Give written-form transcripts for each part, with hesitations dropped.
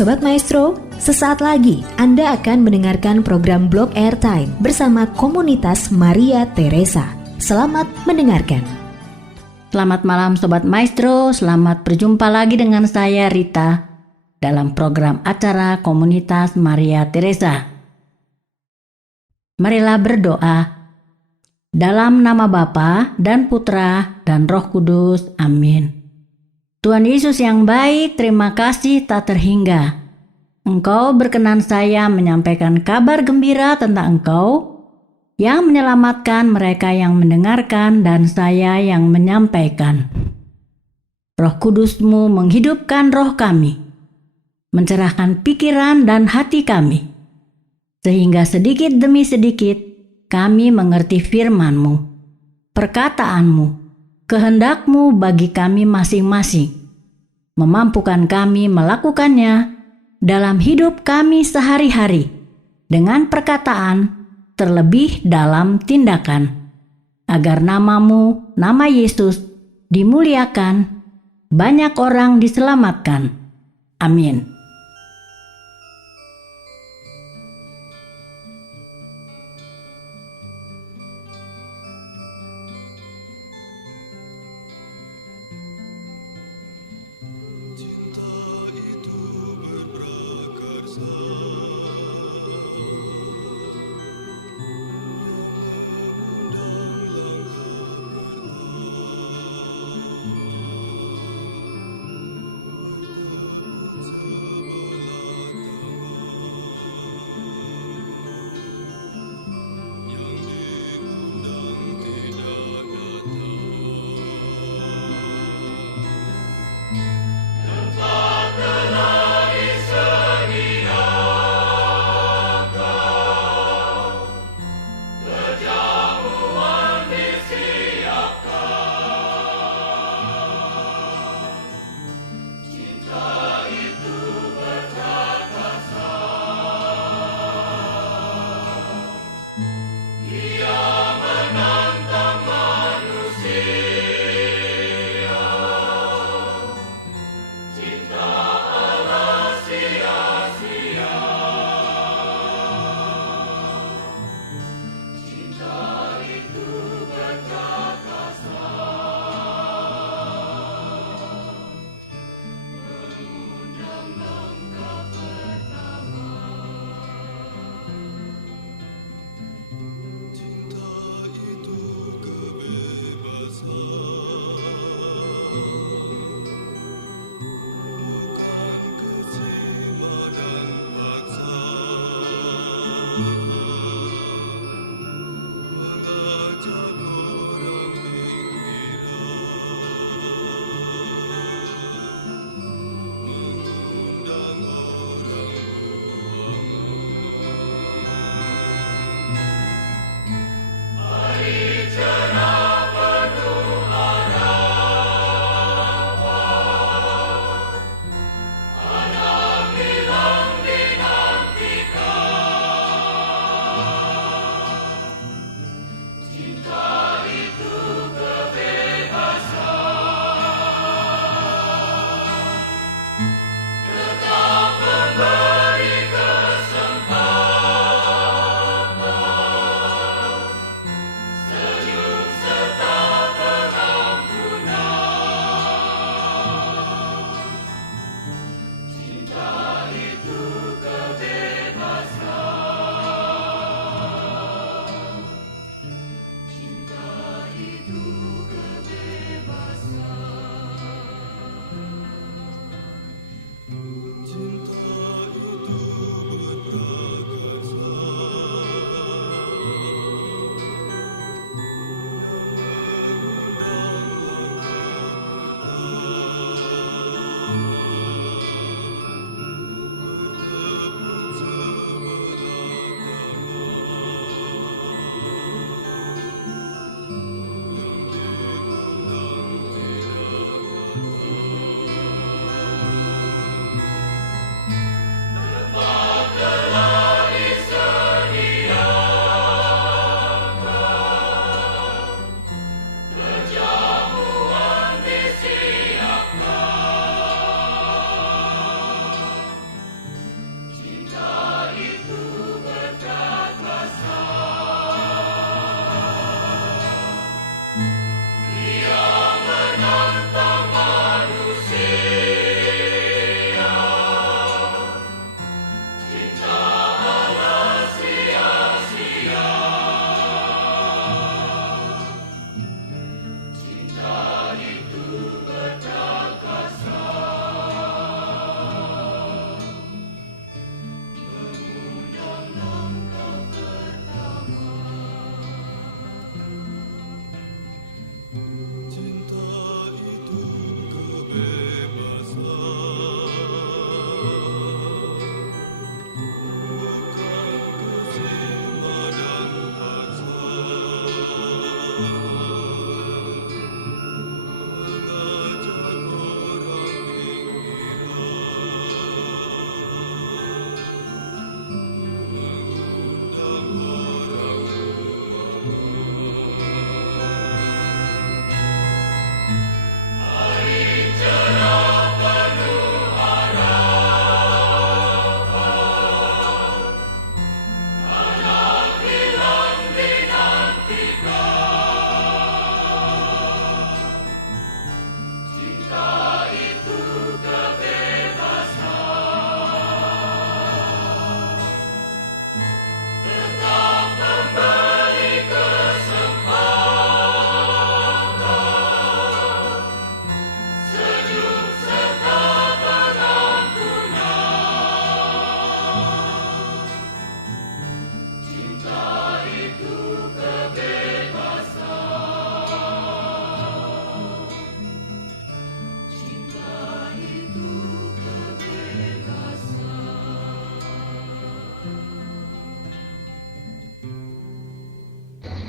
Sobat Maestro, sesaat lagi Anda akan mendengarkan program Blog Airtime bersama komunitas Maria Teresa. Selamat mendengarkan. Selamat malam Sobat Maestro, selamat berjumpa lagi dengan saya Rita dalam program acara komunitas Maria Teresa. Marilah berdoa. Dalam nama Bapa dan Putra dan Roh Kudus, amin. Tuhan Yesus yang baik, terima kasih tak terhingga. Engkau berkenan saya menyampaikan kabar gembira tentang Engkau yang menyelamatkan mereka yang mendengarkan dan saya yang menyampaikan. Roh Kudus-Mu menghidupkan roh kami, mencerahkan pikiran dan hati kami, sehingga sedikit demi sedikit kami mengerti firman-Mu, perkataan-Mu, kehendak-Mu bagi kami masing-masing, memampukan kami melakukannya dalam hidup kami sehari-hari, dengan perkataan terlebih dalam tindakan, agar nama-Mu, nama Yesus, dimuliakan, banyak orang diselamatkan. Amin.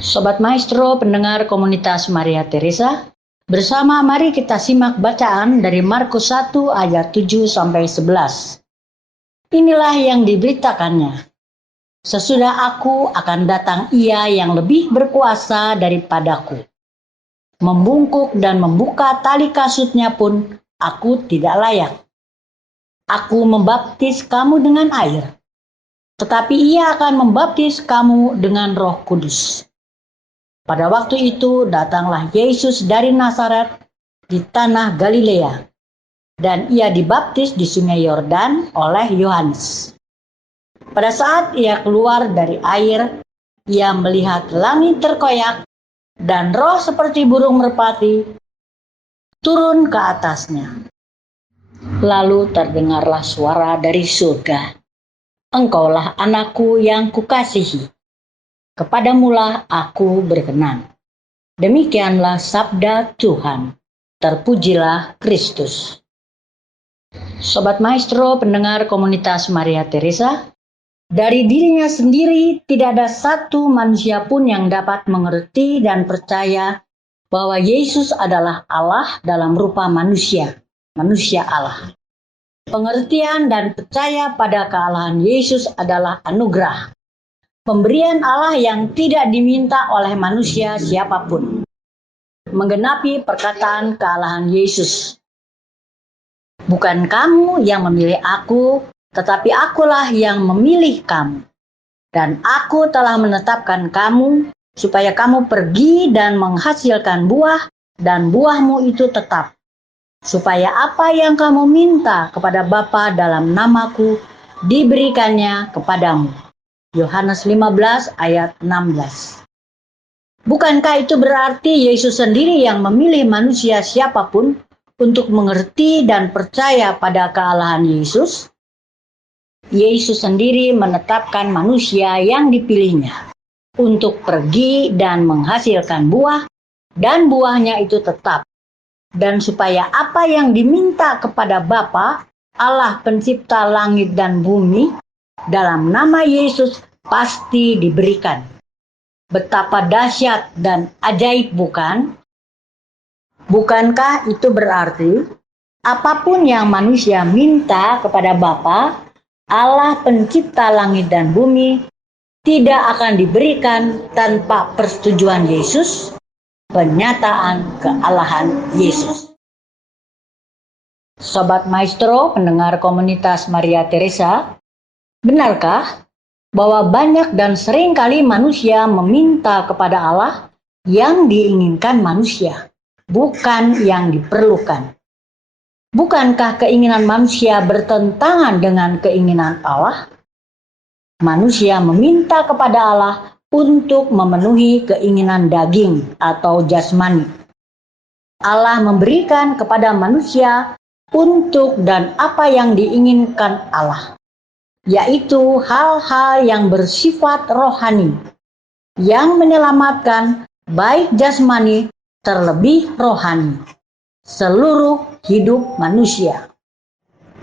Sobat Maestro, pendengar komunitas Maria Teresa, bersama mari kita simak bacaan dari Markus 1 ayat 7 sampai 11. Inilah yang diberitakannya. Sesudah aku akan datang Ia yang lebih berkuasa daripadaku. Membungkuk dan membuka tali kasutnya pun aku tidak layak. Aku membaptis kamu dengan air, tetapi Ia akan membaptis kamu dengan Roh Kudus. Pada waktu itu datanglah Yesus dari Nazaret di tanah Galilea, dan Ia dibaptis di sungai Yordan oleh Yohanes. Pada saat Ia keluar dari air, Ia melihat langit terkoyak dan roh seperti burung merpati turun ke atasnya. Lalu terdengarlah suara dari surga, "Engkaulah anakku yang kukasihi. Kepadamulah aku berkenan." Demikianlah sabda Tuhan. Terpujilah Kristus. Sobat Maestro, pendengar komunitas Maria Teresa, dari dirinya sendiri tidak ada satu manusia pun yang dapat mengerti dan percaya bahwa Yesus adalah Allah dalam rupa manusia, manusia Allah. Pengertian dan percaya pada kealahan Yesus adalah anugerah, pemberian Allah yang tidak diminta oleh manusia siapapun. Menggenapi perkataan kealahan Yesus. Bukan kamu yang memilih aku, tetapi akulah yang memilih kamu. Dan aku telah menetapkan kamu, supaya kamu pergi dan menghasilkan buah, dan buahmu itu tetap. Supaya apa yang kamu minta kepada Bapa dalam namaku, diberikannya kepadamu. Yohanes 15 ayat 16. Bukankah itu berarti Yesus sendiri yang memilih manusia siapapun untuk mengerti dan percaya pada kealahan Yesus? Yesus sendiri menetapkan manusia yang dipilihnya untuk pergi dan menghasilkan buah, dan buahnya itu tetap. Dan supaya apa yang diminta kepada Bapa, Allah pencipta langit dan bumi, dalam nama Yesus pasti diberikan. Betapa dahsyat dan ajaib, bukan? Bukankah itu berarti apapun yang manusia minta kepada Bapa, Allah pencipta langit dan bumi, tidak akan diberikan tanpa persetujuan Yesus? Penyataan kealahan Yesus. Sobat Maestro, pendengar komunitas Maria Teresa, benarkah bahwa banyak dan sering kali manusia meminta kepada Allah yang diinginkan manusia, bukan yang diperlukan? Bukankah keinginan manusia bertentangan dengan keinginan Allah? Manusia meminta kepada Allah untuk memenuhi keinginan daging atau jasmani. Allah memberikan kepada manusia untuk dan apa yang diinginkan Allah, yaitu hal-hal yang bersifat rohani, yang menyelamatkan baik jasmani terlebih rohani, seluruh hidup manusia,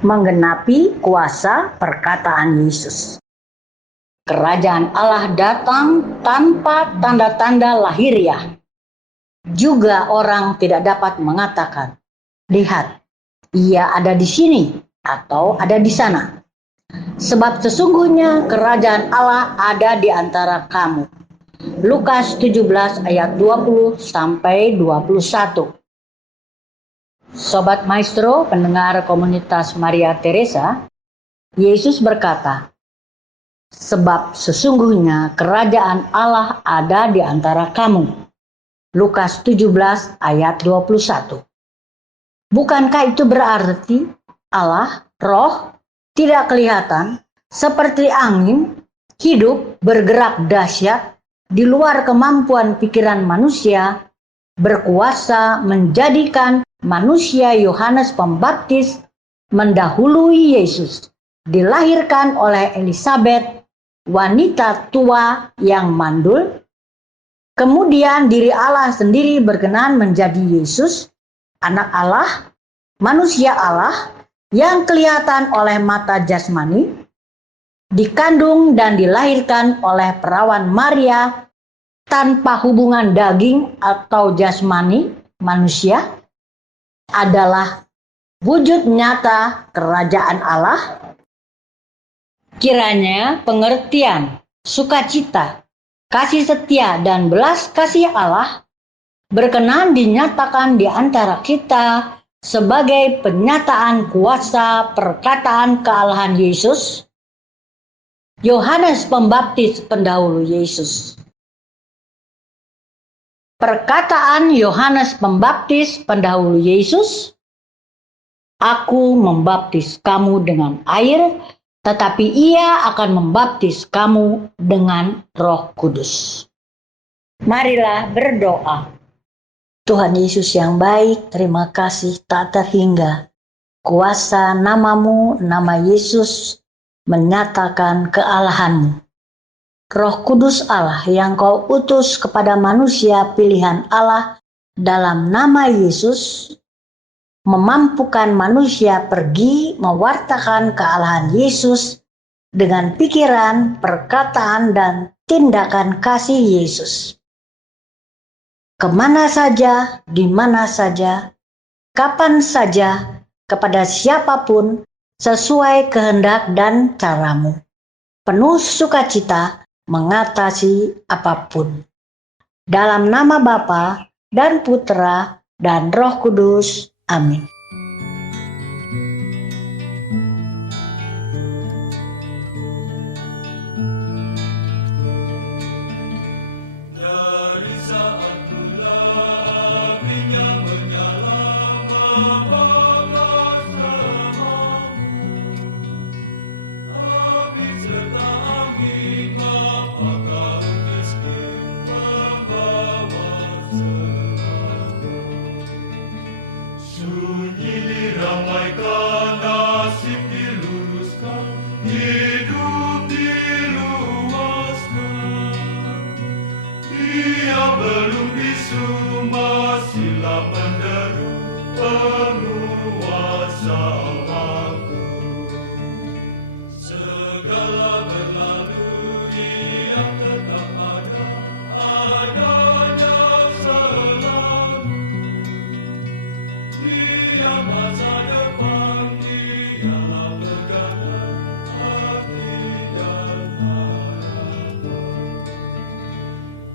menggenapi kuasa perkataan Yesus. Kerajaan Allah datang tanpa tanda-tanda lahiriah. Juga orang tidak dapat mengatakan, "Lihat, Ia ada di sini," atau "ada di sana." Sebab sesungguhnya kerajaan Allah ada di antara kamu. Lukas 17 ayat 20 sampai 21. Sobat Maestro, pendengar komunitas Maria Teresa, Yesus berkata, "Sebab sesungguhnya kerajaan Allah ada di antara kamu." Lukas 17 ayat 21. Bukankah itu berarti Allah, roh, tidak kelihatan, seperti angin, hidup, bergerak dahsyat, di luar kemampuan pikiran manusia, berkuasa menjadikan manusia Yohanes Pembaptis mendahului Yesus, dilahirkan oleh Elisabet, wanita tua yang mandul. Kemudian diri Allah sendiri berkenan menjadi Yesus, anak Allah, manusia Allah, yang kelihatan oleh mata jasmani, dikandung dan dilahirkan oleh perawan Maria tanpa hubungan daging atau jasmani manusia adalah wujud nyata kerajaan Allah. Kiranya pengertian, sukacita, kasih setia, dan belas kasih Allah berkenan dinyatakan di antara kita sebagai penyataan kuasa perkataan kealahan Yesus, Yohanes Pembaptis pendahulu Yesus. Perkataan Yohanes Pembaptis pendahulu Yesus, "Aku membaptis kamu dengan air, tetapi Ia akan membaptis kamu dengan Roh Kudus." Marilah berdoa. Tuhan Yesus yang baik, terima kasih tak terhingga. Kuasa nama-Mu, nama Yesus, menyatakan kealahan-Mu. Roh Kudus Allah yang Kau utus kepada manusia pilihan Allah dalam nama Yesus, memampukan manusia pergi mewartakan kealahan Yesus dengan pikiran, perkataan, dan tindakan kasih Yesus. Kemana saja, di mana saja, kapan saja, kepada siapapun, sesuai kehendak dan cara-Mu. Penuh sukacita mengatasi apapun. Dalam nama Bapa dan Putra dan Roh Kudus. Amin.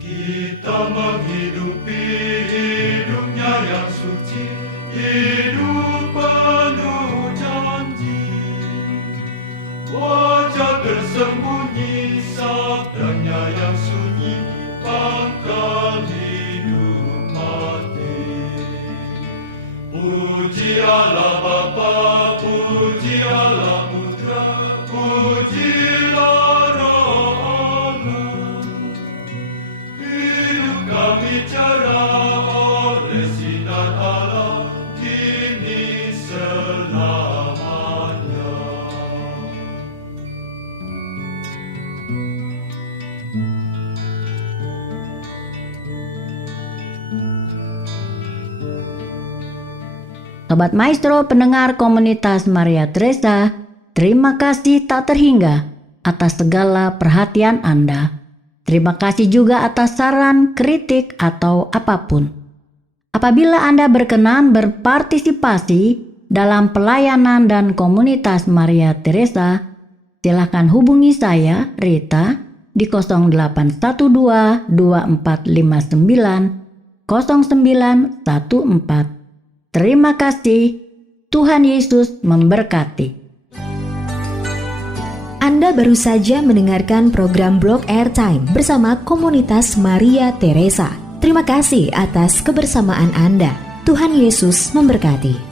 Kita menghidupi hidupnya yang suci, hidup penuh janji. Wajah tersembunyi, sabdanya yang sunyi, pangkal hidup mati. Puji Allah Bapa, puji Allah Putra, pujilah Roh Allah. Hidup kami cerah oleh sinar Allah, kini selamanya. Sobat Maestro pendengar komunitas Maria Teresa, terima kasih tak terhingga atas segala perhatian Anda. Terima kasih juga atas saran, kritik, atau apapun. Apabila Anda berkenan berpartisipasi dalam pelayanan dan komunitas Maria Teresa, silakan hubungi saya, Rita, di 0812 2459 0914. Terima kasih, Tuhan Yesus memberkati. Anda baru saja mendengarkan program Blog Airtime bersama komunitas Maria Teresa. Terima kasih atas kebersamaan Anda. Tuhan Yesus memberkati.